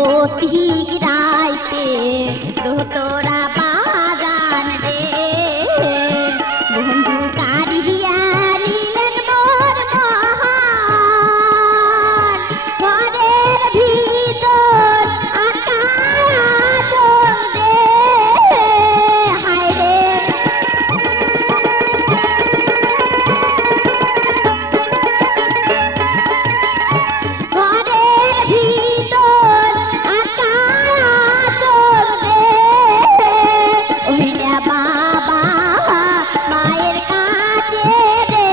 পথিক রাইতে দোতরা বাগান রে বন্ধু কারিয়া নিলেন মোর মহান ঘরের ভিতর আকাশ রে হায় রে ঘরের ভিতর আকাশ রে ওইনা বাবা মায়ের কাছে রে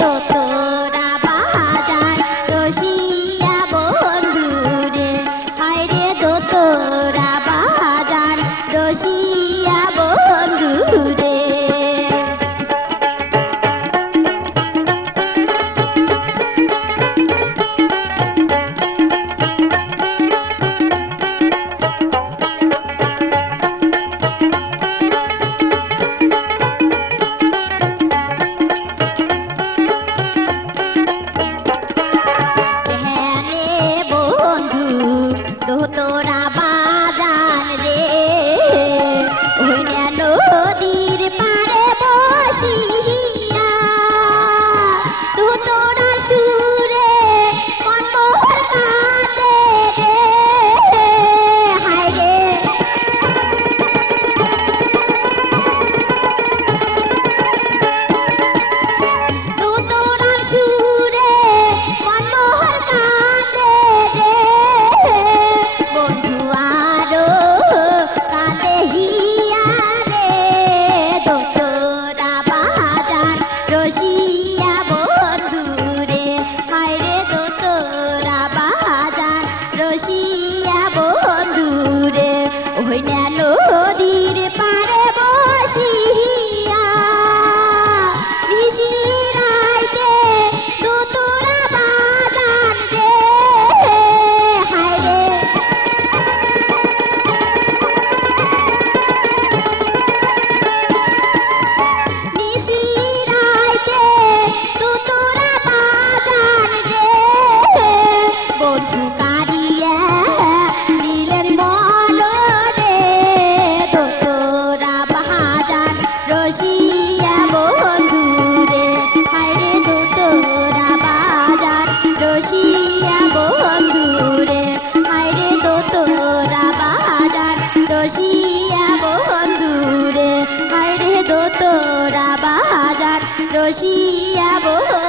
দোতরা বাজার রসিয়া বন্ধু রে হায় রে দোতরা বাজার রসিয়া বন্ধু রে ধ্যানে বন্ধু দোতরা বাজান রে ওইনা নদীর পাড়ে বসিয়া দোতরা সুরে মনোহর কাঁদে রে হায় রে দোতরা সুরে মনোহর কাঁদে রে বন্ধু আরো কাঁদে হিয়া রে দোতরা বাজার রসিয়া বন্ধু রে হায় রে দোতরা বাজার রসিয়া বন্ধু রে ওইনা নদীর পাড়ে বসিয়া নিশিরাইতে দোতরা বাজার রে হায় রে নিশিরাইতে দোতরা বাজার রে বন্ধু কারিয়া নিলেন মন রে দোতরা বাজার রসিয়া বন্ধু রে হায় রে দোতরা বাজার রসিয়া বন্ধু রে হায় রে দোতরা বাজার রসিয়া বন্ধু রে হায় রে দোতরা বাজার রসিয়া বন্ধু